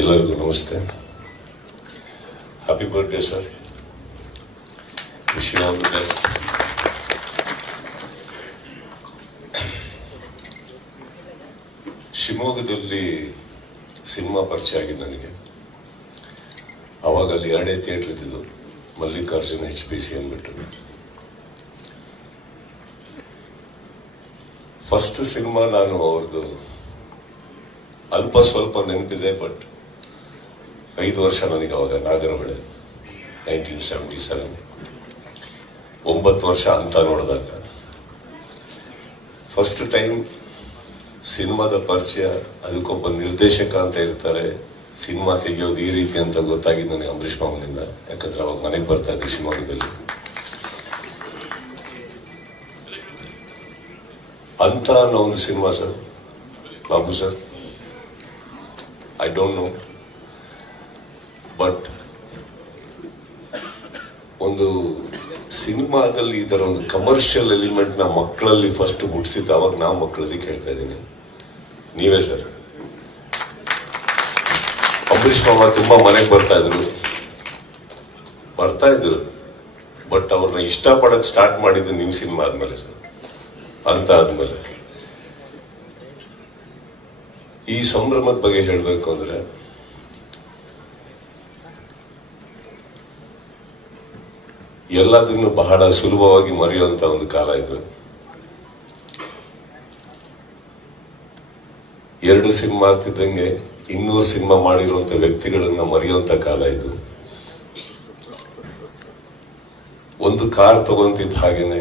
ಎಲ್ಲರಿಗೂ ನಮಸ್ತೆ. Happy birthday sir. Wish you all the best. ಶಿವಮೊಗ್ಗದಲ್ಲಿ ಸಿನಿಮಾ ಪರಿಚಯ ಆಗಿದೆ ನನಗೆ. ಅವಾಗ ಅಲ್ಲಿ ಎರಡೇ ಥಿಯೇಟರ್ ಇದ್ದಿದ್ದು, ಮಲ್ಲಿಕಾರ್ಜುನ HPC ಅಂದ್ಬಿಟ್ಟು. ಫಸ್ಟ್ ಸಿನಿಮಾ ನಾನು ಅವ್ರದ್ದು ಅಲ್ಪ ಸ್ವಲ್ಪ ನೆನಪಿದೆ, ಬಟ್ 5 ವರ್ಷ ನನಗೆ ಅವಾಗ ನಾಗರಹೊಳೆ 1977, 9 ವರ್ಷ ಅಂತ ನೋಡಿದಾಗ ಫಸ್ಟ್ ಟೈಮ್ ಸಿನಿಮಾದ ಪರಿಚಯ. ಅದಕ್ಕೊಬ್ಬ ನಿರ್ದೇಶಕ ಅಂತ ಇರ್ತಾರೆ, ಸಿನಿಮಾ ತೆಗೆಯೋದು ಈ ರೀತಿ ಅಂತ ಗೊತ್ತಾಗಿದ್ದು ನನಗೆ ಅಂಬರೀಷ್ ಮಾವನಿಂದ. ಯಾಕಂದ್ರೆ ಅವಾಗ ಮನೆಗೆ ಬರ್ತಾ ಇದ್ದೆ ಶಿವಮೊಗ್ಗದಲ್ಲಿ. ಅಂತ ಅನ್ನೋ ಒಂದು cinema sir, Babu sir, I don't know, but ಒಂದು ಸಿನಿಮಾದಲ್ಲಿ ಈ ತರ ಒಂದು ಕಮರ್ಷಿಯಲ್ ಎಲಿಮೆಂಟ್ ನ ಮಕ್ಕಳಲ್ಲಿ ಫಸ್ಟ್ ಮುಟ್ಸಿದ್ದು ಅವಾಗ ನಾವು ಮಕ್ಕಳಲ್ಲಿ ಕೇಳ್ತಾ ಇದ್ದೀನಿ. ನೀವೇ ಸರ್. ಅಂಬರೀಷ್ ಮಾವ ತುಂಬಾ ಮನೆಗೆ ಬರ್ತಾ ಇದ್ರು, ಬಟ್ ಅವ್ರನ್ನ ಇಷ್ಟಪಡಕ್ ಸ್ಟಾರ್ಟ್ ಮಾಡಿದ್ದು ನಿಮ್ ಸಿನಿಮಾ ಆದ್ಮೇಲೆ ಸರ್. ಅಂತ ಆದ್ಮೇಲೆ ಈ ಸಂಭ್ರಮದ ಬಗ್ಗೆ ಹೇಳಬೇಕು ಅಂದ್ರೆ, ಎಲ್ಲದನ್ನು ಬಹಳ ಸುಲಭವಾಗಿ ಮರೆಯುವಂತ ಒಂದು ಕಾಲ ಇದು. 2 ಸಿನಿಮಾ ಆಗ್ತಿದ್ದಂಗೆ 200 ಸಿನಿಮಾ ಮಾಡಿರುವಂತ ವ್ಯಕ್ತಿಗಳನ್ನ ಮರೆಯುವಂತ ಕಾಲ ಇದು. ಒಂದು ಕಾರ್ ತಗೊಂತಿದ್ದ ಹಾಗೇನೆ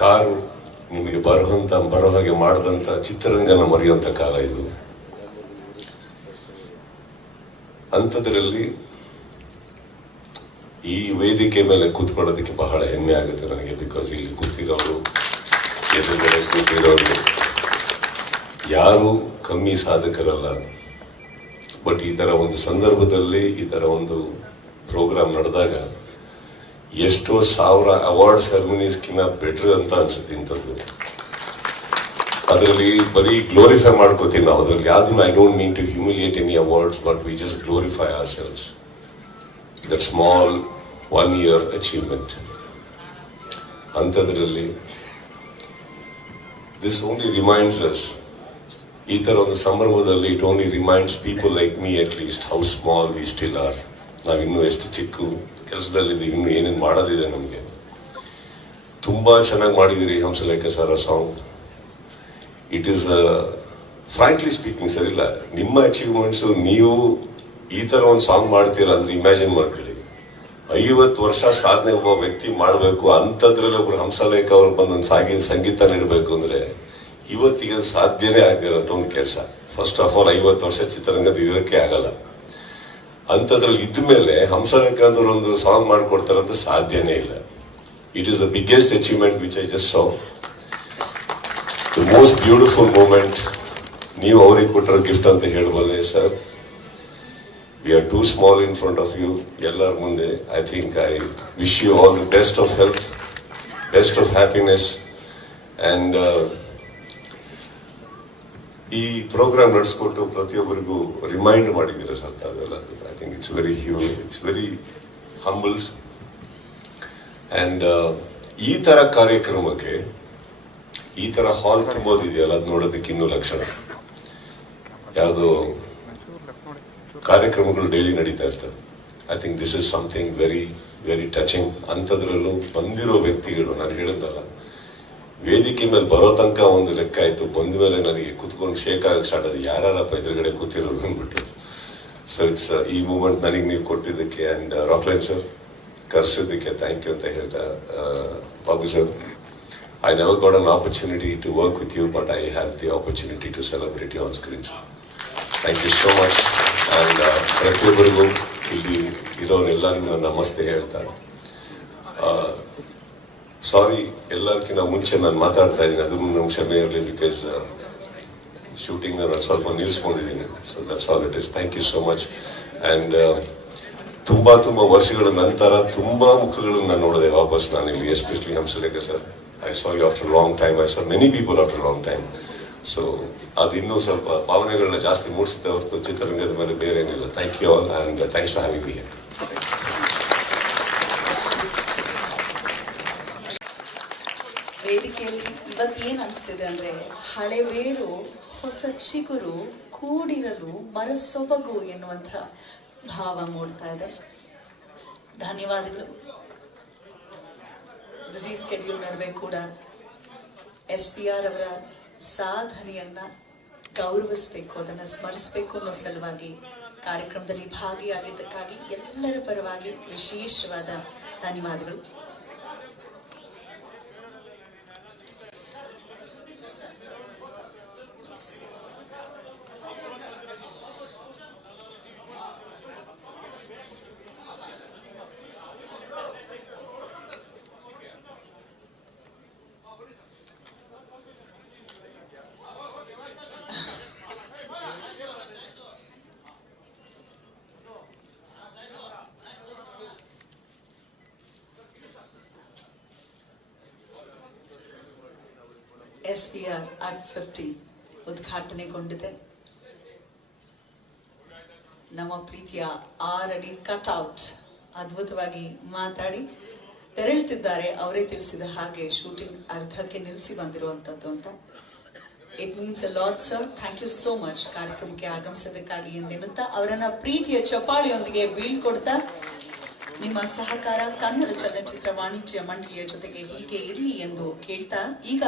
ಕಾರು ನಿಮಗೆ ಬರೋ ಹಾಗೆ ಮಾಡದಂತ ಚಿತ್ರರಂಗನ ಮರೆಯುವಂತ ಕಾಲ ಇದು. ಅಂಥದ್ರಲ್ಲಿ ಈ ವೇದಿಕೆ ಮೇಲೆ ಕೂತ್ಕೊಳ್ಳೋದಕ್ಕೆ ಬಹಳ ಹೆಮ್ಮೆ ಆಗುತ್ತೆ ನನಗೆ. ಬಿಕಾಸ್ ಇಲ್ಲಿ ಕೂತಿರೋರು, ಎದುರುಗಡೆ ಕೂತಿರೋರು ಯಾರು ಕಮ್ಮಿ ಸಾಧಕರಲ್ಲ. ಬಟ್ ಈ ತರ ಒಂದು ಸಂದರ್ಭದಲ್ಲಿ ಈ ತರ ಒಂದು ಪ್ರೋಗ್ರಾಮ್ ನಡೆದಾಗ ಎಷ್ಟೋ 1000 ಅವಾರ್ಡ್ ಸೆರೆಮನೀಸ್ಕಿನ್ನ ಬೆಟರ್ ಅಂತ ಅನ್ಸುತ್ತೆ ಇಂಥದ್ದು. ಅದರಲ್ಲಿ ಬರೀ ಗ್ಲೋರಿಫೈ ಮಾಡ್ಕೋತೀವಿ ನಾವು. ಅದರಲ್ಲಿ ಯಾವ್ದು I don't mean to humiliate any awards, but we just glorify our selves. That small 1 year achievement. ಅಂಥದ್ರಲ್ಲಿ ದಿಸ್ ಓನ್ಲಿ ರಿಮೈಂಡ್ಸ್ ಅಸ್, ಈ ತರ ಒಂದು ಸಂದರ್ಭದಲ್ಲಿ it only reminds people like me at least how small we still are. ನಾವಿನ್ನೂ ಎಷ್ಟು ಚಿಕ್ಕ ಕೆಲಸದಲ್ಲಿದೆ, ಇನ್ನು ಏನೇನು ಮಾಡೋದಿದೆ ನಮಗೆ. ತುಂಬಾ ಚೆನ್ನಾಗಿ ಮಾಡಿದಿರಿ Hamsalekha sir song. It is frankly speaking sir, ಇಲ್ಲ ನಿಮ್ಮ ಅಚೀವ್ಮೆಂಟ್ಸ್, ನೀವು ಈ ತರ ಒಂದು ಸಾಂಗ್ ಮಾಡ್ತೀರಾ ಅಂದ್ರೆ ಇಮ್ಯಾಜಿನ್ ಮಾಡ್ಕೊಳ್ಳಿ. 50 ವರ್ಷ ಸಾಧನೆ ಒಬ್ಬ ವ್ಯಕ್ತಿ ಮಾಡಬೇಕು, ಅಂಥದ್ರಲ್ಲಿ ಒಬ್ರು ಹಂಸಲೇಖ ಅವ್ರು ಬಂದೊಂದು ಸಂಗೀತ ನೀಡಬೇಕು ಅಂದ್ರೆ ಇವತ್ತಿಗೆ ಸಾಧ್ಯನೇ ಆಗಿರೋಂಥ ಒಂದು ಕೆಲಸ. ಫಸ್ಟ್ ಆಫ್ ಆಲ್ 50 ವರ್ಷ ಚಿತ್ರರಂಗದ ಇರೋಕ್ಕೆ ಆಗಲ್ಲ. ಅಂಥದ್ರಲ್ಲಿ ಇದ್ಮೇಲೆ ಹಂಸಲೇಖ ಅಂದ್ರೆ ಒಂದು ಸಾಂಗ್ ಮಾಡ್ಕೊಡ್ತಾರಂತ ಸಾಧ್ಯನೇ ಇಲ್ಲ. It is the biggest achievement which I just saw. The most beautiful moment ನೀವು ಅವ್ರಿಗೆ ಕೊಟ್ಟಿರೋ ಗಿಫ್ಟ್ ಅಂತ ಹೇಳಬಲ್ಲೆ sir. We are too small in front of you. ಎಲ್ಲರ ಮುಂದೆ I think I wish you all the best of health, best of happiness. And ಈ program ನಡೆಸ್ಕೊಟ್ಟು ಪ್ರತಿಯೊಬ್ಬರಿಗೂ ರಿಮೈಂಡ್ ಮಾಡಿದ್ದೀರಾ ಸರ್ ತಾವೆಲ್ಲ. I think it's very humble. And ಈ ತರ ಕಾರ್ಯಕ್ರಮಕ್ಕೆ ಈ ತರ ಹಾಲ್ ತುಂಬೋದಿದೆಯಲ್ಲ, ಅದು ನೋಡೋದಕ್ಕೆ ಇನ್ನೂ ಲಕ್ಷಣ. ಯಾವುದೋ ಕಾರ್ಯಕ್ರಮಗಳು ಡೈಲಿ ನಡೀತಾ ಇರ್ತದೆ. I think this is something very very touching. ಅಂಥದ್ರಲ್ಲೂ ಬಂದಿರೋ ವ್ಯಕ್ತಿಗಳು, ನಾನು ಹೇಳಿದ್ದಲ್ಲ, ವೇದಿಕೆ ಮೇಲೆ ಬರೋ ತನಕ ಒಂದು ಲೆಕ್ಕ ಆಯ್ತು, ಬಂದ ಮೇಲೆ ನನಗೆ ಕುತ್ಕೊಂಡು ಶೇಕ್ ಆಗಕ್ಕೆ ಸ್ಟಾರ್ಟ್ ಆದ, ಯಾರಪ್ಪ ಎದುರುಗಡೆ ಕೂತಿರೋದು ಅಂದ್ಬಿಟ್ಟು. ಸೊ ಇಟ್ಸ್ ಈ ಮೂಮೆಂಟ್ ನನಗೆ ನೀವು ಕೊಟ್ಟಿದ್ದಕ್ಕೆ ಅಂಡ್ ರಾಕ್ಲೈನ್ ಸರ್ ಕರೆಸಿದ್ದಕ್ಕೆ ಥ್ಯಾಂಕ್ ಯು ಅಂತ ಹೇಳ್ತಾ, Babu sir, I never got an opportunity to work with you, but I have the opportunity to celebrate you on screen. Thank you so much. And ಪ್ರತಿಯೊಬ್ಬರಿಗೂ ಇಲ್ಲಿ ಇರೋರೆಲ್ಲರಿಗೂ ನಮಸ್ತೆ ಹೇಳ್ತಾ, ಸಾರಿ ಎಲ್ಲರಿಗಿಂತ ಮುಂಚೆ ನಾನು ಮಾತಾಡ್ತಾ ಇದ್ದೀನಿ, ಅದು ನಮ್ಗೆ ಕ್ಷಮೆ ಇರಲಿ. ಬಿಕಾಸ್ ಶೂಟಿಂಗ್ ನಾನು ಸ್ವಲ್ಪ ನಿಲ್ಲಿಸ್ಕೊಂಡಿದ್ದೀನಿ. So that's all it is. Thank you so much. And ತುಂಬಾ ವರ್ಷಗಳ ನಂತರ ತುಂಬಾ ಮುಖಗಳನ್ನು ನಾನು ನೋಡಿದೆ ವಾಪಸ್ ನಾನು ಇಲ್ಲಿ, especially Hamsalekha sir. I saw you after a long time. I saw many people after a long time. So ಅದು ಇನ್ನೂ ಸ್ವಲ್ಪ ಭಾವನೆಗಳನ್ನ ಜಾಸ್ತಿ ಮೂಡಿಸುತ್ತೆ ಹೊರತು ಚಿತ್ರರಂಗದ ಮೇಲೆ ಬೇರೆ ಏನಿಲ್ಲ. Thank you all and thanks for having me here. ವೇದಿಕೆಯಲ್ಲಿ ಇವತ್ತೇನು ಅನಿಸ್ತಿದೆ ಅಂದರೆ ಹಳೆಬೇರು ಹೊಸ ಚಿಗುರು ಕೂಡಿರಲು ಮರಸೊಬಗು ಎನ್ನುವಂಥ ಭಾವ ಮೂಡ್ತಾ ಇದೆ. ಧನ್ಯವಾದಗಳು. ಬ್ಯುಸಿ ಸ್ಕೆಡ್ಯೂಲ್ ನಡುವೆ ಕೂಡ SPR ಅವರ ಸಾಧನೆಯನ್ನ ಗೌರವಿಸಬೇಕು, ಅದನ್ನು ಸ್ಮರಿಸಬೇಕು ಅನ್ನೋ ಸಲುವಾಗಿ ಕಾರ್ಯಕ್ರಮದಲ್ಲಿ ಭಾಗಿಯಾಗಿದ್ದಕ್ಕಾಗಿ ಎಲ್ಲರ ಪರವಾಗಿ ವಿಶೇಷವಾದ ಧನ್ಯವಾದಗಳು. SPR at 50 ಉದ್ಘಾಟನೆಗೊಂಡಿದೆ. ನಮ್ಮ ಪ್ರೀತಿಯ 6 ಅಡಿ ಕಟ್ಔಟ್ ಅದ್ಭುತವಾಗಿ ಮಾತಾಡಿ ತೆರಳುತ್ತಿದ್ದಾರೆ. ಅವರೇ ತಿಳಿಸಿದ ಹಾಗೆ ಶೂಟಿಂಗ್ ಅರ್ಧಕ್ಕೆ ನಿಲ್ಲಿಸಿ ಬಂದಿರುವಂತದ್ದು ಅಂತ. It means a lot sir. Thank you so much ಕಾರ್ಯಕ್ರಮಕ್ಕೆ ಆಗಮಿಸೋದಕ್ಕಾಗಿ ಎಂದೆನ್ನುತ್ತಾ ಅವರನ್ನ ಪ್ರೀತಿಯ ಚಪ್ಪಾಳಿಯೊಂದಿಗೆ ಬೀಳ್ಕೊಡ್ತಾ ನಿಮ್ಮ ಸಹಕಾರ ಕನ್ನಡ ಚಲನಚಿತ್ರ ವಾಣಿಜ್ಯ ಮಂಡಳಿಯ ಜೊತೆಗೆ ಹೀಗೆ ಇರಲಿ ಎಂದು ಕೇಳ್ತಾ ಈಗ